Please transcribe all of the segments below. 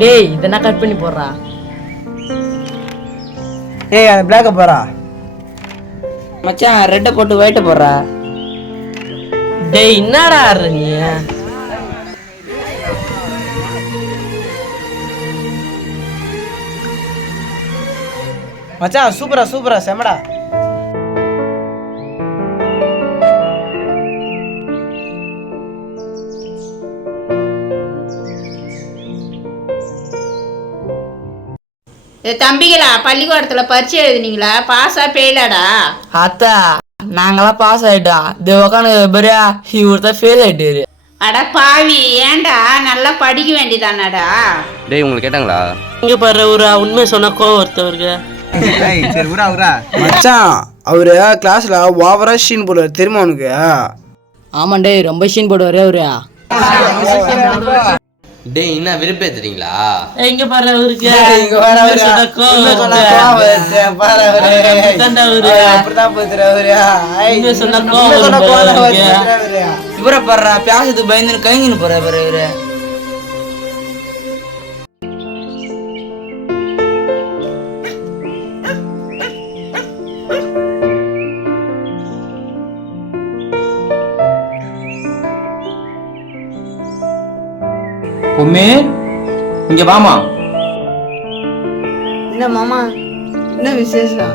டேய் இதெல்லாம் கட் பண்ணி போடுறா. ஏய் அந்த பிளாக்க போறா மச்சான் ரெட்டை போட்டு ஒயிட்ட போடுறா. டேய் என்னடா ஆடுற நீ? மச்சான் சூப்பரா சூப்பரா செமடா. தம்பிகளா பள்ளிக்கூடத்துல பரீட்சை எழுதுனீங்களா? பாஸா ஃபெயிலாடா? அத்தா நாங்களாம் பாஸ் ஆயிட்டோம். தேவக்கான பெரியா இவர் தான் ஃபெயில் ஆயிட்டாரு. அட பாவி, ஏன்டா நல்லா படிக்க வேண்டியதானடா? டேய் உங்களுக்கு கேட்டாங்களா? இங்க பாரு ஒரு உண்மை சொன்ன கோவம் ஒருத்தவருக்கு. சரி உரா உரா மச்சான் அவரு கிளாஸ்ல ஓவரா ஷீன் போடுவார் தெரியுமா உனக்கு? ஆமாண்டே ரொம்ப ஷீன் போடுவாரு அவரு. டேய் என்ன விருப்பேத்துறீங்களா? இங்க பாரு அவருக்கு இங்க வர அவரு அப்படிதான் போத்துற அவரு. இவரை படுறா பேசுறது பயந்துன்னு கைங்கன்னு போற பாரு இவரு. பொம்மி இங்க வாமா. என்ன மாமா, என்ன விசேஷம்?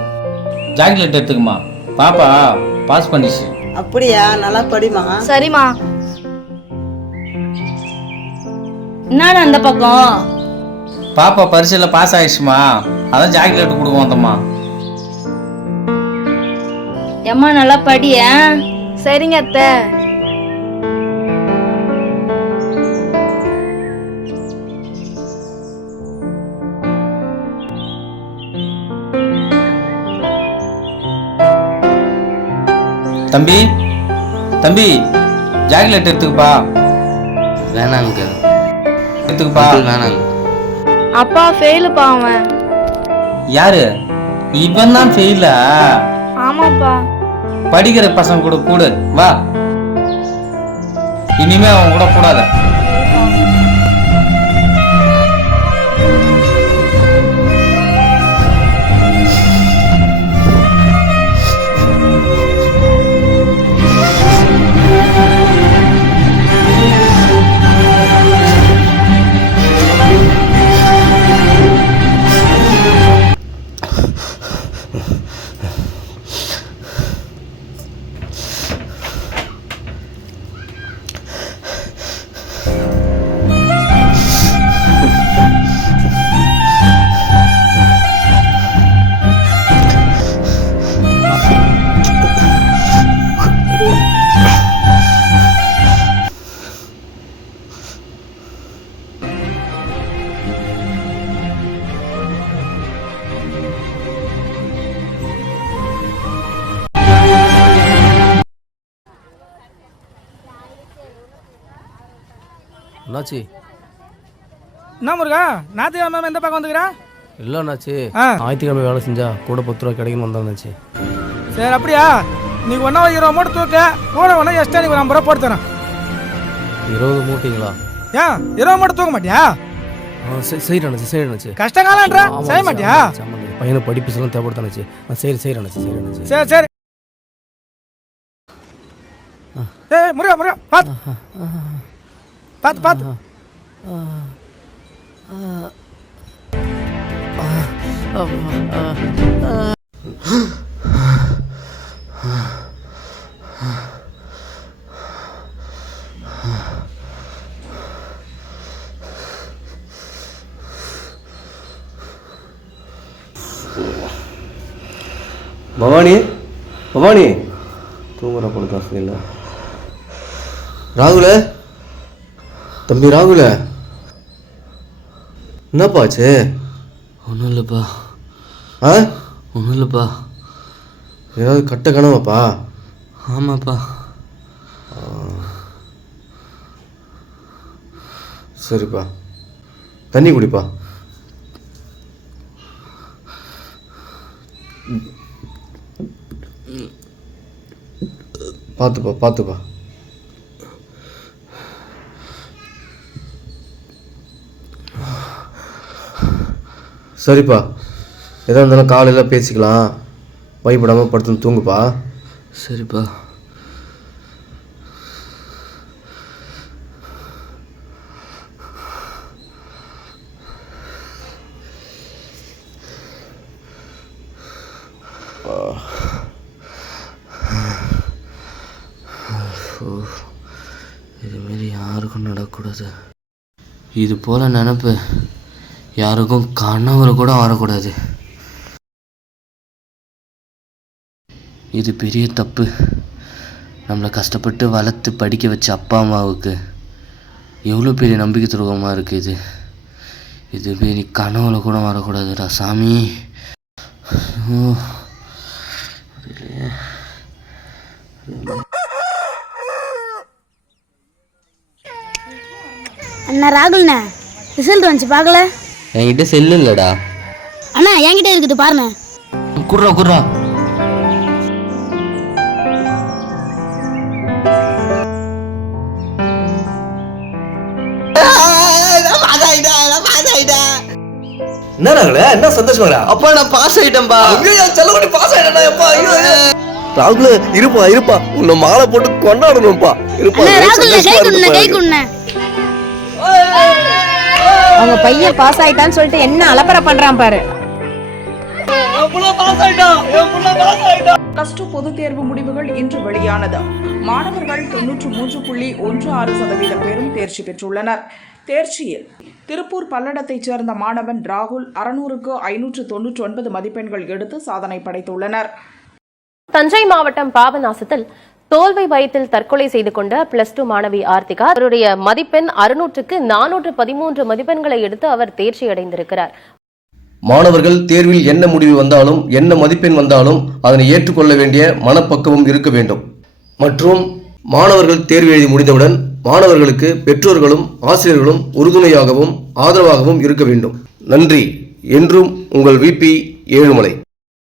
ஜாக்கெட் எடுத்துக்குமா, பாப்பா பாஸ் பண்ணிச்சு. அப்படியா? நல்லா படிமா. சரிம்மா. என்னடா அந்த பக்கம்? பாப்பா பரீட்சையில பாஸ் ஆயிடுச்சுமா, அதான் ஜாக்கெட் எடுத்து கொடுக்க வந்தம்மா. எம்மா நல்லா படிய. சரிங்க அத்தை. தம்பி தம்பி ஜாக்கெட் எடுத்துக்குப்பா. வேணாங்க எடுத்துக்குப்பா. வேணாங்க. அப்பா ஃபெயிலுப்பா அவன். யாரு? இவன் தான் ஃபெயிலா? ஆமாப்பா. படிக்கிற பசங்க கூட கூட வா, இனிமே அவன் கூட கூடாத. அண்ணாச்சி என்ன முருகா ஞாயிற்றுக்கிழமை எந்த பக்கம் வந்துக்கிறா? இல்லை அண்ணாச்சி, ஞாயிற்றுக்கிழமை வேலை செஞ்சா கூட 10 ரூபா கிடைக்குன்னு வந்தாச்சு. சரி அப்படியா? நீ ஒன்றா 20 ரூபா மூட்டை தூக்க, கூட ஒன்றா எக்ஸ்ட்ரா நீ ஒரு 50 ரூபா போட்டு தரேன். 20 மூட்டைங்களா? ஏன் 20 மூட்டை தூக்க மாட்டியா? சரி அண்ணாச்சி, சரி அண்ணாச்சி. கஷ்டகாலன்ற செய்ய மாட்டியா? பையனை படிப்பு எல்லாம் தேவைப்படுத்தாச்சு. சரி சரி அண்ணாச்சி, சரி அண்ணாச்சி. சரி சரி. ஏய் முருகா முருகா பார்த்து பார்த்து பார்த்து. பவானி பவானி தூங்குற போல காசு இல்லை. ராகுல தம்பி ராகுல என்னப்பா ஆச்சு? ஒன்றும் இல்லைப்பா, ஆ ஒன்றும் இல்லைப்பா. ஏதாவது கட்ட கனவாப்பா? ஆமாப்பா. சரிப்பா, தண்ணி குடிப்பா. பார்த்துப்பா பார்த்துப்பா. சரிப்பா, எதாக இருந்தாலும் காலையில் பேசிக்கலாம். பயப்படாமல் படுத்து தூங்குப்பா. சரிப்பா. இதுமாரி யாருக்கும் நடக்கக்கூடாது. இது போல் நினப்பு யாருக்கும் கனவுல கூட வரக்கூடாது. இது பெரிய தப்பு. நம்மளை கஷ்டப்பட்டு வளர்த்து படிக்க வச்ச அப்பா அம்மாவுக்கு எவ்வளோ பெரிய நம்பிக்கை துரோகமாக இருக்குது இது மாரி கனவுல கூட வரக்கூடாதுடா சாமி. அண்ணா ராகுல்ண்ணா, ரிசல்ட் வந்துச்சு பார்க்கல? என்கிட்ட செல்லு இல்லைடா. அண்ணா என்கிட்ட இருக்குது பாருண்ணே. குர்ரா குர்ரா. என்ன என்ன சந்தோஷமாடா? அப்பா நான் பாஸ் ஆயிட்டேன்பா. செல்லகுட்டி பாஸ் ஆயிட்டா? ராகுல இருப்பா இருப்பா, உன்னை மாலை போட்டு கொண்டாடணும்ப்பா. இருப்பா, அவங்க பையன் பாஸ் ஆயிட்டான்னு சொல்லிட்டு என்ன அலப்பறை பண்றான் பாரு. +2 பொதுத் தேர்வு முடிவுகள் இன்று வெளியானது. மாணவர்கள் 93.16% பேரும் தேர்ச்சி பெற்றுள்ளனர். தேர்ச்சியில் திருப்பூர் பல்லடத்தைச் சேர்ந்த மாணவன் ராகுல் 600க்கு 599 மதிப்பெண்கள் எடுத்து சாதனை படைத்துள்ளனர். தஞ்சை மாவட்டம் பாபநாசத்தில் தோல்வி பயத்தில் தற்கொலை செய்து கொண்ட +2 மாணவி ஆர்த்திகா அவருடைய மதிப்பெண் 600க்கு 413 மதிப்பெண்களை எடுத்து அவர் தேர்ச்சி அடைந்திருக்கிறார். மாணவர்கள் தேர்வில் என்ன முடிவு வந்தாலும் என்ன மதிப்பெண் வந்தாலும் அதனை ஏற்றுக்கொள்ள வேண்டிய மனப்பக்குவம் இருக்க வேண்டும். மற்றும் மாணவர்கள் தேர்வு எழுதி முடிந்தவுடன் மாணவர்களுக்கு பெற்றோர்களும் ஆசிரியர்களும் உறுதுணையாகவும் ஆதரவாகவும் இருக்க வேண்டும். நன்றி. என்றும் உங்கள் VP ஏழுமலை.